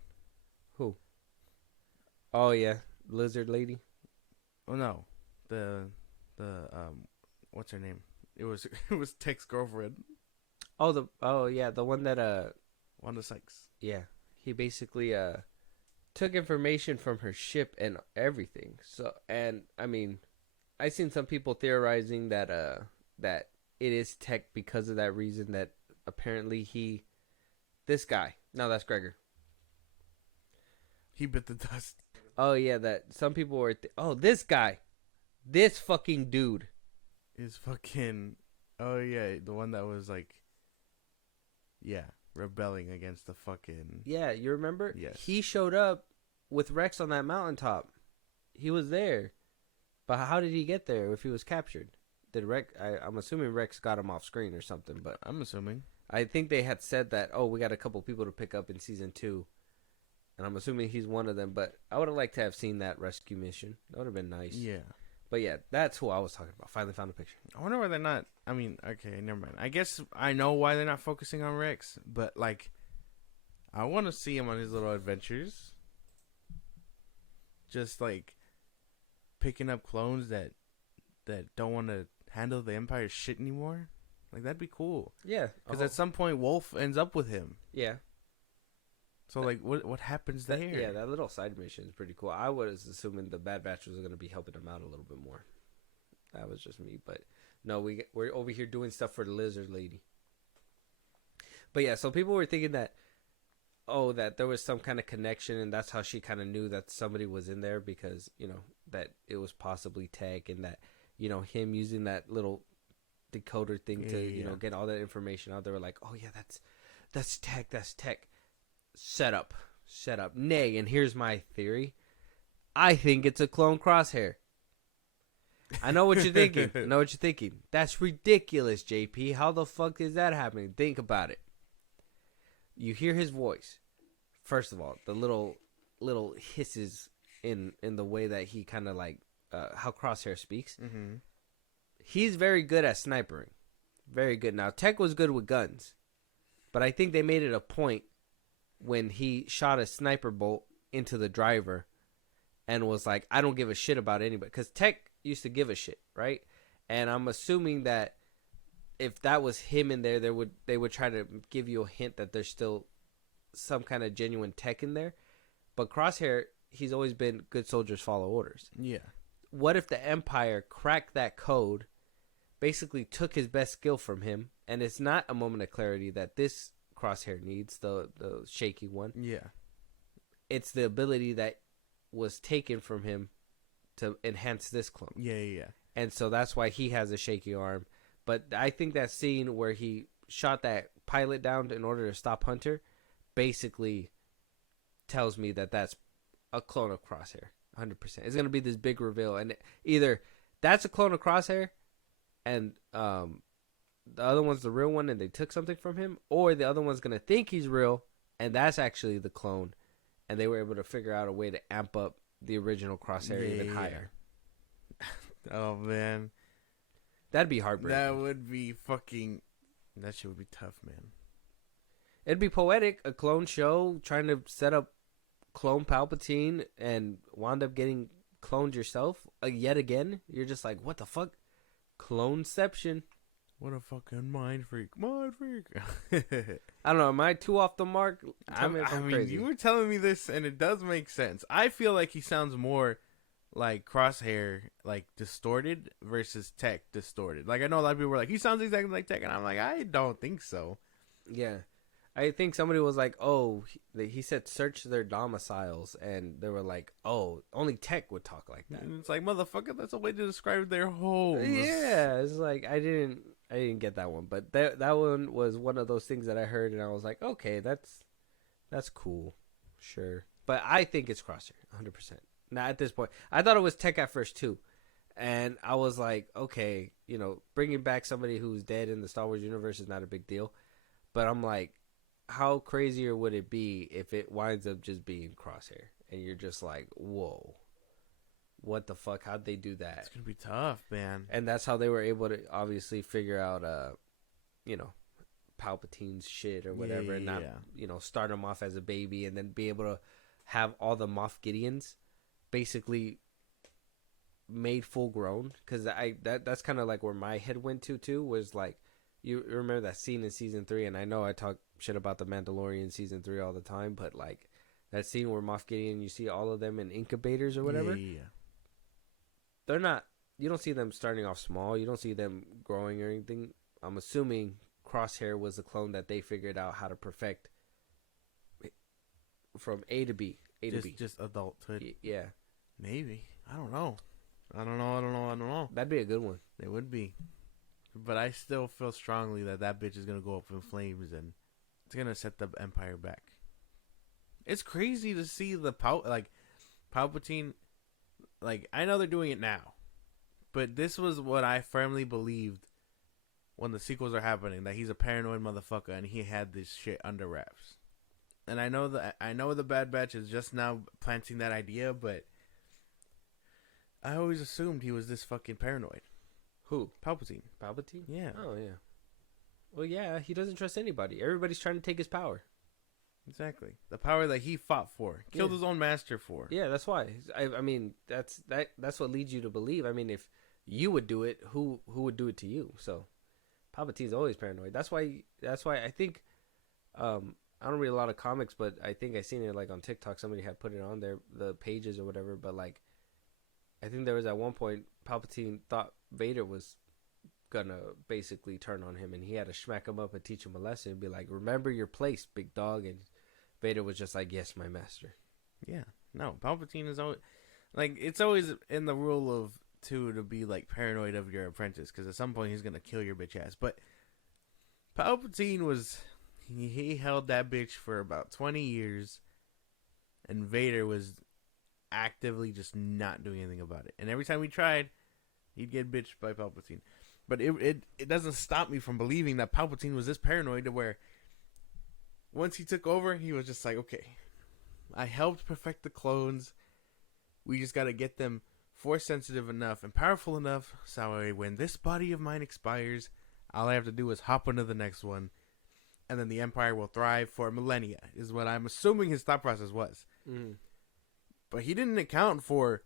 Who? Oh yeah, Lizard Lady. Oh no, the what's her name? It was Tech's girlfriend. Oh yeah, the one that Wanda Sykes. Yeah, he basically took information from her ship and everything. So, and I mean, I seen some people theorizing that that it is Tech because of that reason, that apparently this guy. No, that's Gregor. He bit the dust. Oh yeah, that some people were. This guy, this fucking dude is fucking. Oh yeah, the one that was like. Yeah, rebelling against the fucking. Yeah, you remember? Yes. He showed up with Rex on that mountaintop. He was there, but how did he get there if he was captured? Did Rex? I'm assuming Rex got him off screen or something. But I'm assuming. I think they had said that. Oh, we got a couple people to pick up in season 2. And I'm assuming he's one of them, but I would have liked to have seen that rescue mission. That would have been nice. Yeah. But yeah, that's who I was talking about. Finally found a picture. I wonder why they're not. I mean, okay, never mind. I guess I know why they're not focusing on Rex, but like, I want to see him on his little adventures. Just like picking up clones that don't want to handle the Empire's shit anymore. Like, that'd be cool. Yeah. Because at some point, Wolf ends up with him. Yeah. So, like, what happens there? Yeah, that little side mission is pretty cool. I was assuming the Bad Batch was going to be helping him out a little bit more. That was just me. But, no, we're over here doing stuff for the Lizard Lady. But, yeah, so people were thinking that, that there was some kind of connection, and that's how she kind of knew that somebody was in there because, that it was possibly Tech, and that, him using that little decoder thing to, get all that information out. They were like, oh, yeah, that's Tech. Set up. Nay, and here's my theory. I think it's a clone Crosshair. I know what you're thinking. That's ridiculous, JP. How the fuck is that happening? Think about it. You hear his voice. First of all, the little hisses in the way that he kind of like how Crosshair speaks. Mm-hmm. He's very good at snipering. Very good. Now, Tech was good with guns. But I think they made it a point when he shot a sniper bolt into the driver and was like, I don't give a shit about anybody. Because Tech used to give a shit, right? And I'm assuming that if that was him in there, they would try to give you a hint that there's still some kind of genuine Tech in there. But Crosshair, he's always been good soldiers follow orders. Yeah. What if the Empire cracked that code, basically took his best skill from him, and it's not a moment of clarity that this Crosshair needs, the shaky one. Yeah. It's the ability that was taken from him to enhance this clone. Yeah. And so that's why he has a shaky arm. But I think that scene where he shot that pilot down in order to stop Hunter basically tells me that that's a clone of Crosshair. 100%. It's going to be this big reveal. And either that's a clone of Crosshair and the other one's the real one and they took something from him, or the other one's going to think he's real and that's actually the clone, and they were able to figure out a way to amp up the original Crosshair even higher. Oh, man. That'd be heartbreaking. That would be fucking... That shit would be tough, man. It'd be poetic. A clone show trying to set up clone Palpatine and wound up getting cloned yourself yet again. You're just like, what the fuck? Cloneception. What a fucking mind freak. Mind freak. I don't know. Am I too off the mark? I mean, crazy. you were telling me this, and it does make sense. I feel like he sounds more like Crosshair, like distorted versus Tech distorted. Like I know a lot of people were like, he sounds exactly like Tech, and I'm like, I don't think so. Yeah. I think somebody was like, oh, he said search their domiciles, and they were like, oh, only Tech would talk like that. And it's like, motherfucker, that's a way to describe their homes. Yeah, it's like I didn't get that one, but that one was one of those things that I heard, and I was like, okay, that's cool, sure. But I think it's Crosshair, 100%. Now at this point, I thought it was Tech at first too, and I was like, okay, you know, bringing back somebody who's dead in the Star Wars universe is not a big deal, but I'm like, how crazier would it be if it winds up just being Crosshair, and you're just like, whoa. What the fuck? How'd they do that? It's gonna be tough, man. And that's how they were able to obviously figure out, you know, Palpatine's shit or whatever, and not, you know, start him off as a baby and then be able to have all the Moff Gideons basically made full grown. Because that's kind of like where my head went to too, was like, you remember that scene in season 3, and I know I talk shit about the Mandalorian season 3 all the time, but like that scene where Moff Gideon, you see all of them in incubators or whatever. Yeah. They're not, you don't see them starting off small. You don't see them growing or anything. I'm assuming Crosshair was a clone that they figured out how to perfect from A to B. Just adulthood. Yeah. Maybe. I don't know. I don't know. That'd be a good one. It would be. But I still feel strongly that bitch is going to go up in flames and it's going to set the Empire back. It's crazy to see the Palpatine. Like, I know they're doing it now, but this was what I firmly believed when the sequels are happening, that he's a paranoid motherfucker and he had this shit under wraps. And I know the Bad Batch is just now planting that idea, but I always assumed he was this fucking paranoid. Who? Palpatine. Palpatine? Yeah. Oh, yeah. Well, yeah, he doesn't trust anybody. Everybody's trying to take his power. Exactly. The power that he fought for, killed his own master for. Yeah, that's why. I mean, that's what leads you to believe. I mean, if you would do it, who would do it to you? So, Palpatine's always paranoid. That's why I think, I don't read a lot of comics, but I think I seen it like on TikTok. Somebody had put it on there, the pages or whatever. But like, I think there was at one point Palpatine thought Vader was gonna basically turn on him, and he had to smack him up and teach him a lesson and be like, remember your place, big dog. And Vader was just like, yes, my master. Yeah. No, Palpatine is always like, it's always in the rule of two to be like paranoid of your apprentice, because at some point he's gonna kill your bitch ass. But Palpatine he held that bitch for about 20 years, and Vader was actively just not doing anything about it. And every time he tried, he'd get bitched by Palpatine. But it doesn't stop me from believing that Palpatine was this paranoid to where once he took over, he was just like, okay, I helped perfect the clones. We just got to get them force sensitive enough and powerful enough so when this body of mine expires, all I have to do is hop into the next one, and then the Empire will thrive for millennia, is what I'm assuming his thought process was. Mm. But he didn't account for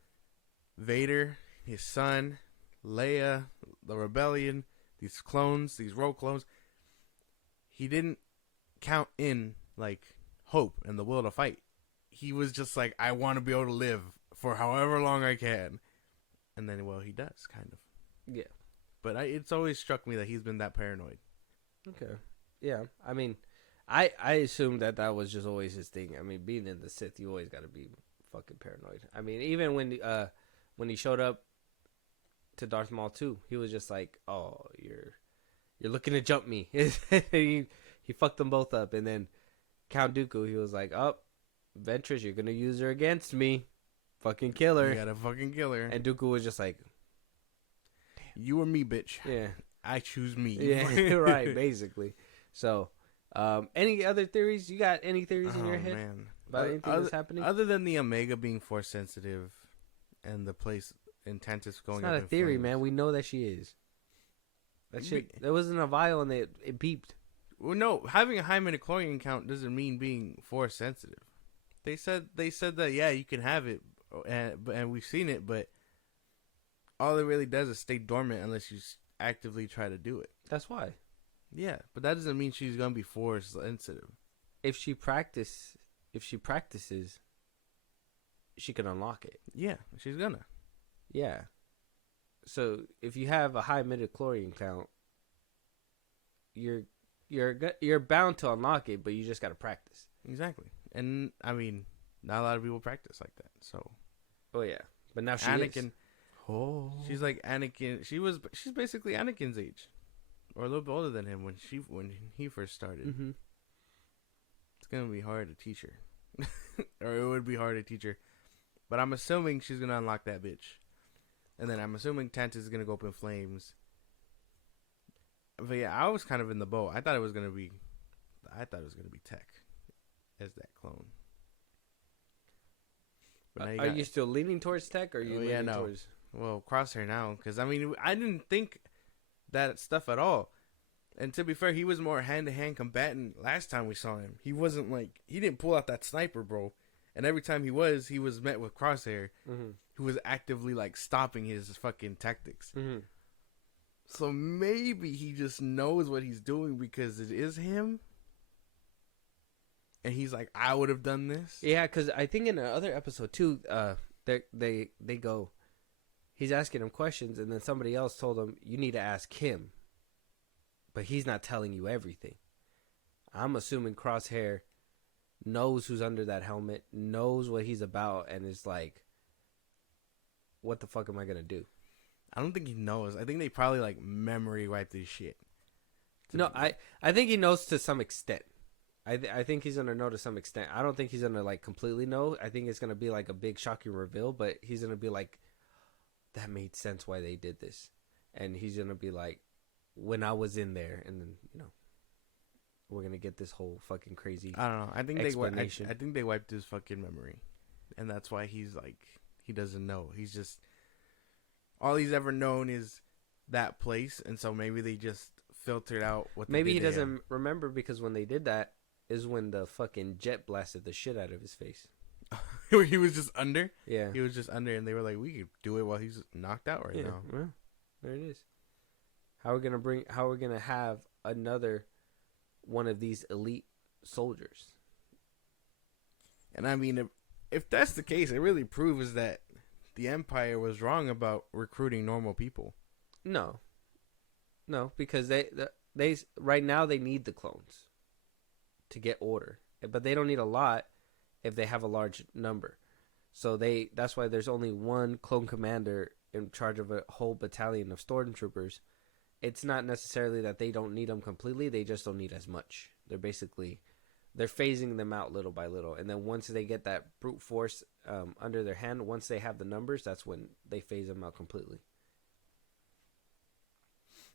Vader, his son, Leia, the rebellion, these clones, these rogue clones. He didn't count in like hope and the will to fight. He was just like, I want to be able to live for however long I can. And then, well, he does, kind of. Yeah. But it's always struck me that he's been that paranoid. Okay. Yeah. I mean, I assumed that was just always his thing. I mean, being in the Sith, you always got to be fucking paranoid. I mean, even when he showed up to Darth Maul 2, he was just like, oh, you're looking to jump me. he fucked them both up. And then Count Dooku, he was like, oh, Ventress, you're going to use her against me. Fucking kill her. You gotta fucking kill her. And Dooku was just like, you or me, bitch. Yeah. I choose me. Yeah, right, basically. So, any other theories? You got any theories in your head about anything that's happening? Other than the Omega being force sensitive and the place in Tantus going it's not up a theory, flames. man. We know that she is. That shit, there wasn't a vial and it beeped. Well, no, having a high midichlorian count doesn't mean being force sensitive. They said that, yeah, you can have it, and we've seen it, but all it really does is stay dormant unless you actively try to do it. That's why. Yeah, but that doesn't mean she's gonna be force sensitive. If she practices, she can unlock it. Yeah, she's gonna. Yeah. So if you have a high midichlorian count, you're bound to unlock it, but you just gotta practice. Exactly, and I mean, not a lot of people practice like that. So, Oh yeah, but now she Anakin, is. oh, she's like Anakin. She's basically Anakin's age, or a little bit older than him when he first started. Mm-hmm. It's gonna be hard to teach her, or it would be hard to teach her. But I'm assuming she's gonna unlock that bitch, and then I'm assuming Tantus is gonna go up in flames. But yeah, I was kind of in the boat. I thought it was gonna be Tech as that clone. But now Are you still leaning towards Tech, or are you leaning towards? Well, Crosshair now, because I mean, I didn't think that stuff at all. And to be fair, he was more hand-to-hand combatant last time we saw him. He wasn't like, he didn't pull out that sniper, bro. And every time he was met with Crosshair, who was actively like stopping his fucking tactics. Mm-hmm. So maybe he just knows what he's doing because it is him. And he's like, I would have done this. Yeah, because I think in another episode too, they go, he's asking him questions, and then somebody else told him, you need to ask him. But he's not telling you everything. I'm assuming Crosshair knows who's under that helmet, knows what he's about, and is like, what the fuck am I going to do? I don't think he knows. I think they probably like memory wiped his shit. No, I think he knows to some extent. I think he's going to know to some extent. I don't think he's going to like completely know. I think it's going to be like a big shocking reveal, but he's going to be like, that made sense why they did this. And he's going to be like, when I was in there, and then, you know, we're going to get this whole fucking crazy I don't know. I think explanation. I think they wiped his fucking memory. And that's why he's like, he doesn't know. He's just, all he's ever known is that place. And so maybe they just filtered out what maybe he doesn't remember, because when they did that is when the fucking jet blasted the shit out of his face. He was just under? Yeah. He was just under, and they were like, we could do it while he's knocked out right now. Well, there it is. How are we gonna have another one of these elite soldiers? And I mean, if that's the case, it really proves that the Empire was wrong about recruiting normal people. No, because they right now they need the clones to get order, but they don't need a lot if they have a large number. So that's why there's only one clone commander in charge of a whole battalion of stormtroopers. It's not necessarily that they don't need them completely. They just don't need as much. They're phasing them out little by little. And then once they get that brute force under their hand, once they have the numbers, that's when they phase them out completely.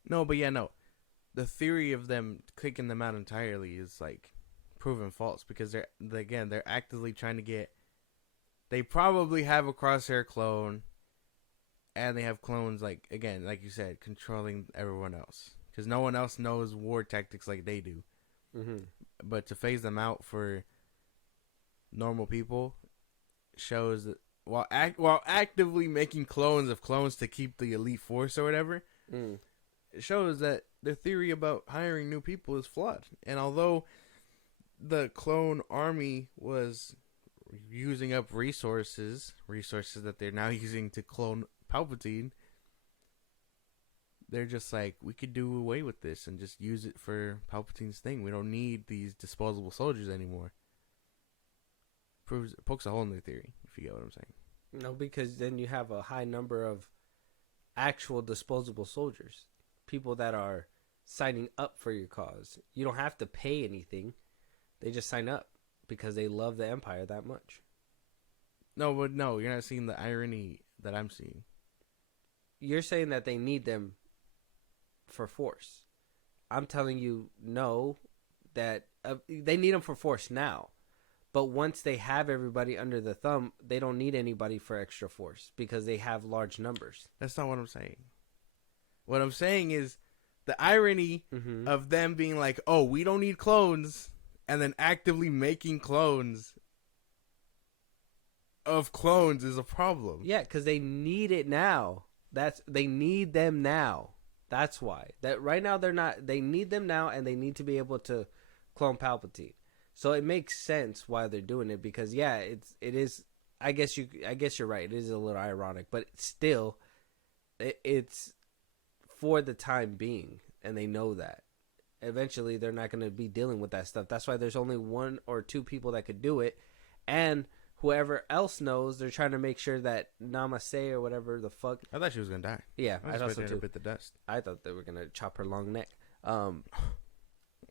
No, but the theory of them kicking them out entirely is like proven false, because they're actively trying to get. They probably have a Crosshair clone, and they have clones like you said, controlling everyone else, because no one else knows war tactics like they do. Mm-hmm. But to phase them out for normal people shows that while actively making clones of clones to keep the elite force or whatever, it shows that their theory about hiring new people is flawed. And although the clone army was using up resources that they're now using to clone Palpatine, they're just like, we could do away with this and just use it for Palpatine's thing. We don't need these disposable soldiers anymore. Pokes a hole in their theory, if you get what I'm saying. No, because then you have a high number of actual disposable soldiers, people that are signing up for your cause. You don't have to pay anything. They just sign up because they love the Empire that much. No, but no, you're not seeing the irony that I'm seeing. You're saying that they need them for force. I'm telling you, no, that they need them for force now. But once they have everybody under the thumb, they don't need anybody for extra force because they have large numbers. That's not what I'm saying. What I'm saying is the irony of them being like, oh, we don't need clones, and then actively making clones of clones is a problem. Yeah, because they need it now. They need them now. That's why. That right now they're not. They need them now, and they need to be able to clone Palpatine. So it makes sense why they're doing it because it is. I guess you're right. It is a little ironic, but still, it's for the time being, and they know that. Eventually, they're not going to be dealing with that stuff. That's why there's only 1 or 2 people that could do it, and whoever else knows, they're trying to make sure that Namaste or whatever the fuck. I thought she was gonna die. Yeah, I thought so too. Bit the dust. I thought they were gonna chop her long neck.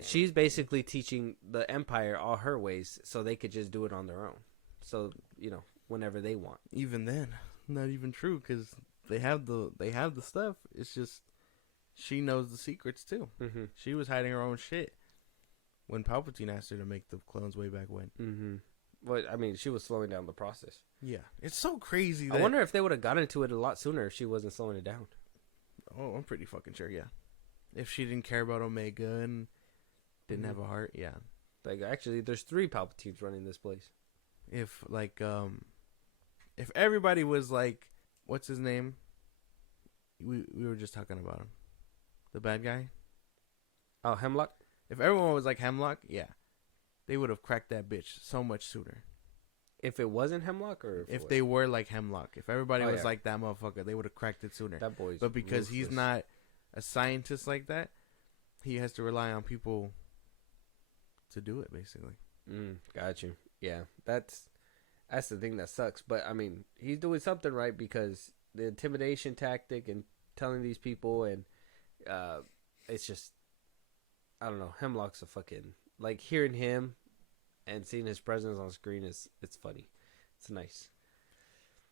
She's basically teaching the Empire all her ways, so they could just do it on their own. So whenever they want. Even then, not even true because they have the stuff. It's just she knows the secrets too. Mm-hmm. She was hiding her own shit when Palpatine asked her to make the clones way back when. Mm-hmm. But I mean, she was slowing down the process. Yeah, it's so crazy. I wonder if they would have gotten into it a lot sooner if she wasn't slowing it down. Oh, I'm pretty fucking sure. Yeah, if she didn't care about Omega and didn't have a heart, yeah. Like actually, there's 3 Palpatines running this place. If if everybody was like, what's his name? We were just talking about him, the bad guy. Oh, Hemlock. If everyone was like Hemlock, yeah, they would have cracked that bitch so much sooner. If it wasn't Hemlock, or if they were like Hemlock, if everybody was like that motherfucker, they would have cracked it sooner. That boy's but because ruthless. He's not a scientist like that, he has to rely on people to do it, basically. Got you. Yeah, that's the thing that sucks. But I mean, he's doing something right because the intimidation tactic and telling these people, and it's just, I don't know. Hemlock's a fucking, like, hearing him and seeing his presence on screen it's funny. It's nice.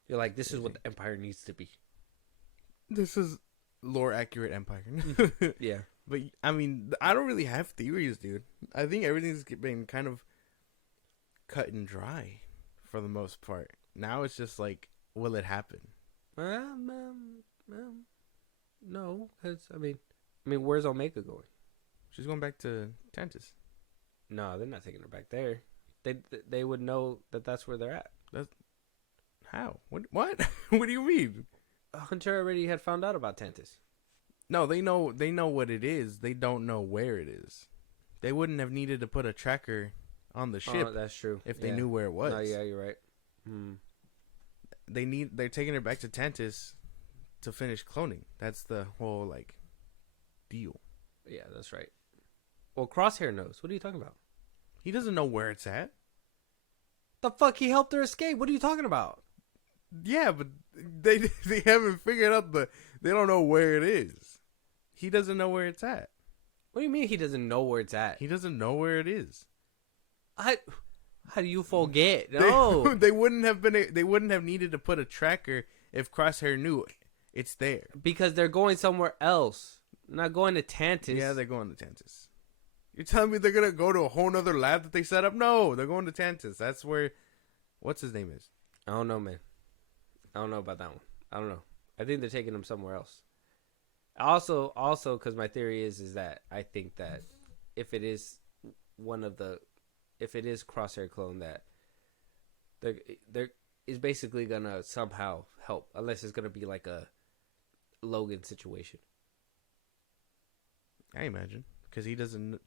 You're like, this is what the Empire needs to be. This is lore accurate Empire. Yeah. But I mean, I don't really have theories, dude. I think everything's been kind of cut and dry for the most part. Now it's just like, will it happen? No, because I mean, where's Omega going? She's going back to Tantus. No, they're not taking her back there. They would know that that's where they're at. How? What? What do you mean? Hunter already had found out about Tantus. No, they know what it is. They don't know where it is. They wouldn't have needed to put a tracker on the ship. Oh, that's true. If they knew where it was. No, yeah, you're right. They're taking her back to Tantus to finish cloning. That's the whole like deal. Yeah, that's right. Well, Crosshair knows. What are you talking about? He doesn't know where it's at. The fuck? He helped her escape. What are you talking about? Yeah, but they haven't figured out they don't know where it is. He doesn't know where it's at. What do you mean he doesn't know where it's at? He doesn't know where it is. How do you forget? No. They wouldn't have needed to put a tracker if Crosshair knew it's there. Because they're going somewhere else. Not going to Tantus. Yeah, they're going to Tantus. You're telling me they're going to go to a whole nother lab that they set up? No, they're going to Tantus. That's where, what's his name is? I don't know, man. I don't know about that one. I don't know. I think they're taking him somewhere else. Also, because my theory is that I think that if it is Crosshair clone, that there is basically gonna somehow help, unless it's gonna be like a Logan situation. I imagine because he doesn't.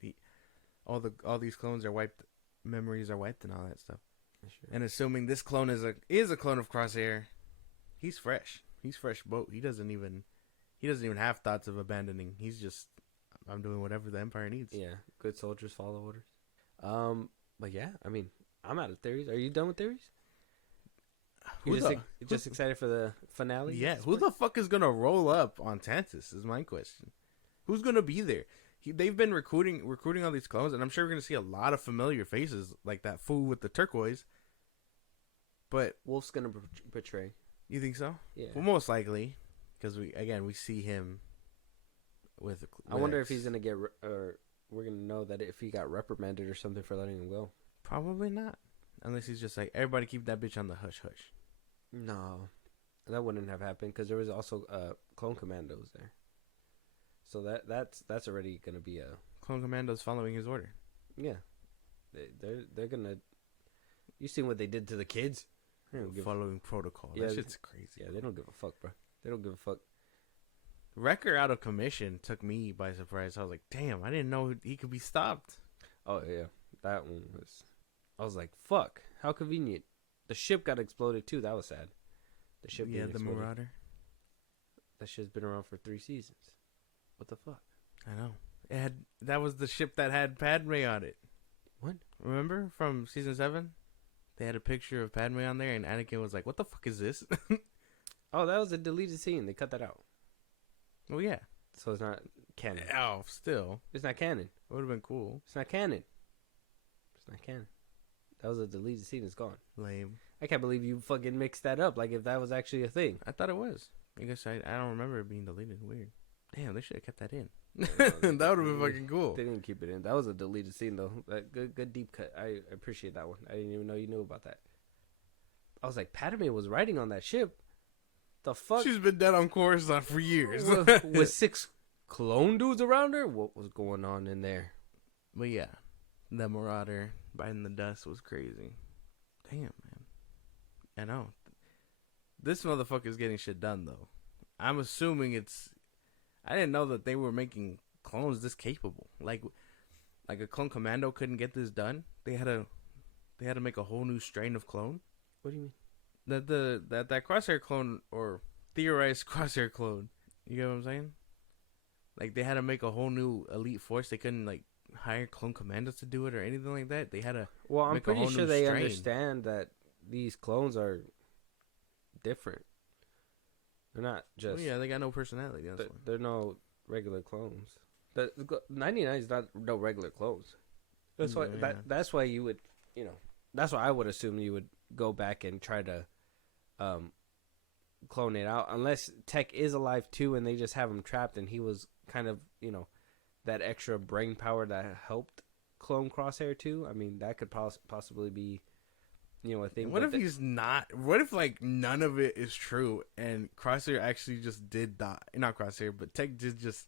All these clones are wiped, memories are wiped, and all that stuff. Sure. And assuming this clone is a clone of Crosshair, he's fresh. He's fresh boat. He doesn't even have thoughts of abandoning. He's just, I'm doing whatever the Empire needs. Yeah, good soldiers follow orders. But yeah, I mean, I'm out of theories. Are you done with theories? Just excited for the finale? Yeah, who the fuck is gonna roll up on Tantus is my question. Who's gonna be there? They've been recruiting all these clones, and I'm sure we're gonna see a lot of familiar faces, like that fool with the turquoise. But Wolf's gonna betray. You think so? Yeah. Well, most likely, because we see him with. I wonder if he's gonna get, or we're gonna know that if he got reprimanded or something for letting him go. Probably not, unless he's just like, everybody keep that bitch on the hush hush. No, that wouldn't have happened because there was also clone commandos there. So that's already gonna be a clone commandos following his order. Yeah, they're gonna. You seen what they did to the kids? Following protocol. Yeah, that shit's crazy. Yeah, they don't give a fuck, bro. They don't give a fuck. Wrecker out of commission took me by surprise. I was like, damn, I didn't know he could be stopped. Oh yeah, that one was. I was like, fuck, how convenient. The ship got exploded too. That was sad. The ship. Yeah, being the exploded. Marauder. That shit's been around for 3 seasons. What the fuck? I know. That was the ship that had Padme on it. What? Remember from season 7? They had a picture of Padme on there, and Anakin was like, "What the fuck is this?" Oh, that was a deleted scene. They cut that out. Oh yeah. So it's not canon. Oh, still, It's not canon. it would have been cool. It's not canon. It's not canon. That was a deleted scene. It's gone. Lame. I can't believe you fucking mixed that up. Like if that was actually a thing. I thought it was. I guess I don't remember it being deleted. Weird. Damn, they should have kept that in. No, That would have been fucking cool. They didn't keep it in. That was a deleted scene though. That good deep cut. I appreciate that one. I didn't even know you knew about that. I was like, Padme was riding on that ship. The fuck? She's been dead on Coruscant for years. with 6 clone dudes around her? What was going on in there? But yeah, the Marauder biting the dust was crazy. Damn, man. I know. This motherfucker's getting shit done, though. I'm assuming it's... I didn't know that they were making clones this capable. Like a clone commando couldn't get this done. They had to make a whole new strain of clone. What do you mean? That Crosshair clone, or theorized Crosshair clone. You get what I'm saying? Like, they had to make a whole new elite force. They couldn't, like, hire clone commandos to do it or anything like that. They had to... Well, I'm make a pretty whole sure new they strain. understand that these clones are different. They're not just... Oh, yeah, they got no personality. That's why. They're no regular clones. The 99 is not no regular clones. That's why. Yeah. That's why you would, that's why I would assume you would go back and try to, clone it out. Unless Tech is alive too, and they just have him trapped, and he was kind of, that extra brain power that helped clone Crosshair too. I mean, that could possibly be, a thing. What if he's not? What if, like, none of it is true and Crosshair actually just did die? Not Crosshair, but Tech did just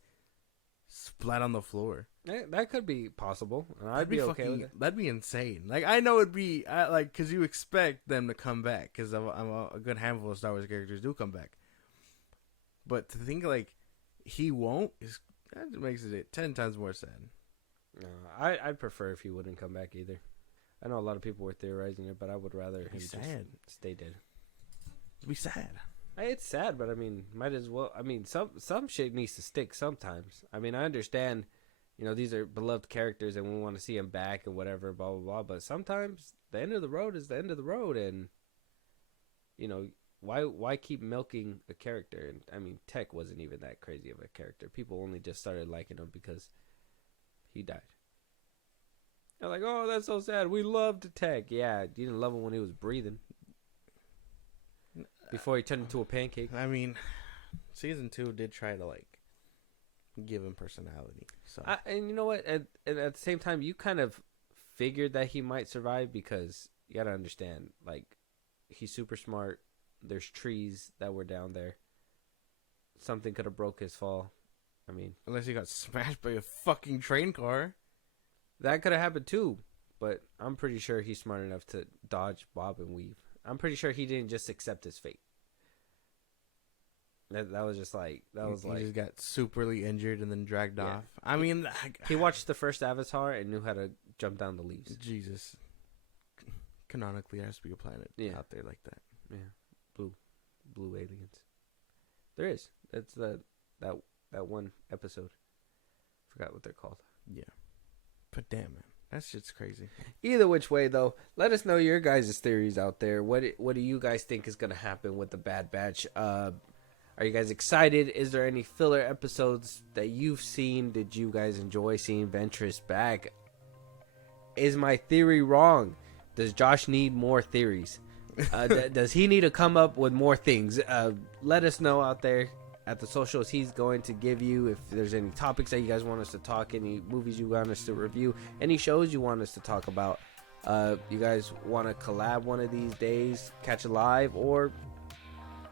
splat on the floor. That could be possible. And I'd be okay with it. That'd be insane. Like, I know it'd be because you expect them to come back, because a good handful of Star Wars characters do come back. But to think like he won't that makes it 10 times more sad. No, I'd prefer if he wouldn't come back either. I know a lot of people were theorizing it, but I would rather him just stay dead. It'd be sad. It's sad, but I mean, might as well. I mean, some shit needs to stick sometimes. I mean, I understand, these are beloved characters and we want to see them back and whatever, blah, blah, blah. But sometimes the end of the road is the end of the road. And, why keep milking a character? And I mean, Tech wasn't even that crazy of a character. People only just started liking him because he died. They're like, oh, that's so sad. We loved Tech. Yeah, you didn't love him when he was breathing. Before he turned into a pancake. I mean, season 2 did try to, like, give him personality. So and you know what? At the same time, you kind of figured that he might survive because you got to understand, like, he's super smart. There's trees that were down there. Something could have broke his fall. I mean, unless he got smashed by a fucking train car. That could have happened too. But I'm pretty sure he's smart enough to dodge, bob, and weave. I'm pretty sure he didn't just accept his fate. That was just like He just got superly injured and then dragged off. I mean, he watched the first Avatar and knew how to jump down the leaves. Jesus. Canonically, there has to be a planet out there like that. Yeah, blue aliens. There is. It's that one episode. Forgot what they're called. Yeah, but damn, man. That shit's crazy. Either which way, though, let us know your guys' theories out there. What do you guys think is going to happen with the Bad Batch? Are you guys excited? Is there any filler episodes that you've seen? Did you guys enjoy seeing Ventress back? Is my theory wrong? Does Josh need more theories? Does he need to come up with more things? Let us know out there at the socials he's going to give you. If there's any topics that you guys want us to talk, any movies you want us to review, any shows you want us to talk about, you guys want to collab one of these days, catch a live, or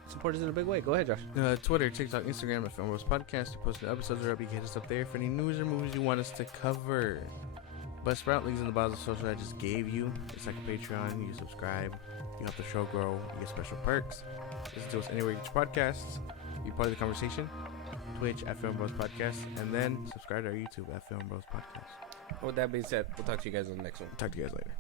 support us in a big way, go ahead, Josh. Twitter, TikTok, Instagram at FIlmBros Podcast. We post new episodes are up. You can hit us up there for any news or movies you want us to cover. But Sprout links in the bottom of the social I just gave you. It's like a Patreon. You subscribe. You help the show grow. You get special perks. Listen to us anywhere you get your podcasts. Be part of the conversation. Twitch at FIlmBros Podcast, and then subscribe to our YouTube at FIlmBros Podcast. With that being said, we'll talk to you guys on the next one. Talk to you guys later.